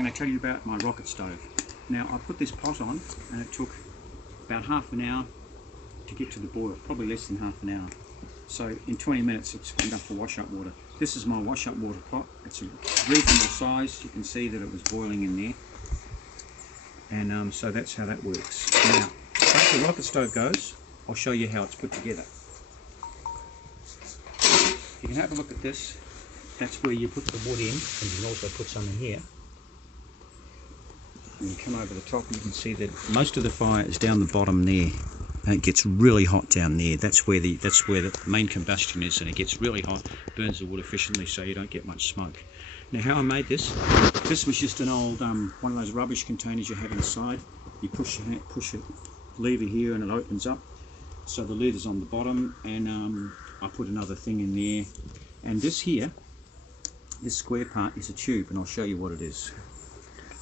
I'm going to tell you about my rocket stove. Now I put this pot on and it took about half an hour to get to the boil, probably less than half an hour. So in 20 minutes it's enough for wash up water. This is my wash up water pot. It's a reasonable size. You can see that it was boiling in there. And so that's how that works. Now, as the rocket stove goes, I'll show you how it's put together. You can have a look at this. That's where you put the wood in, and you can also put some in here. And you come over the top and you can see that most of the fire is down the bottom there. And it gets really hot down there. That's where the main combustion is, and it gets really hot, burns the wood efficiently so you don't get much smoke. Now how I made this was just an old one of those rubbish containers you have inside. You push a lever here and it opens up. So the lid is on the bottom, and I put another thing in there. And this here, this square part is a tube, and I'll show you what it is.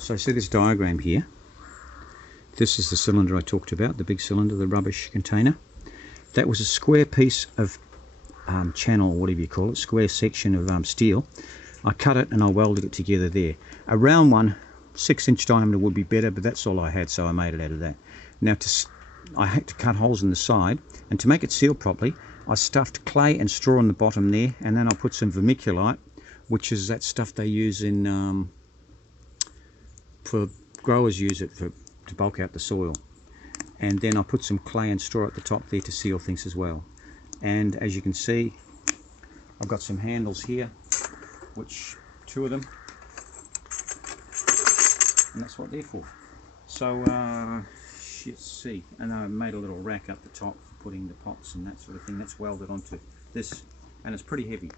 So see this diagram here. This is the cylinder I talked about, the big cylinder, the rubbish container. That was a square piece of channel, or whatever you call it, square section of steel. I cut it and I welded it together there. A round one, 6-inch diameter would be better, but that's all I had, so I made it out of that. Now I had to cut holes in the side, and to make it seal properly, I stuffed clay and straw on the bottom there, and then I put some vermiculite, which is that stuff they use in, for growers use it to bulk out the soil. And then I put some clay and straw at the top there to seal things as well. And as you can see, I've got some handles here, which 2 of them, and that's what they're for. So let's see, and I made a little rack up the top for putting the pots and that sort of thing. That's welded onto this, and it's pretty heavy.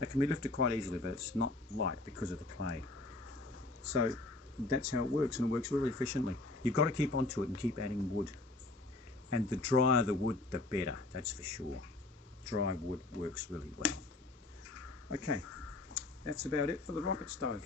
It can be lifted quite easily, but it's not light because of the clay. So that's how it works, and it works really efficiently. You've got to keep onto it and keep adding wood. And the drier the wood, the better, that's for sure. Dry wood works really well. Okay, that's about it for the rocket stove.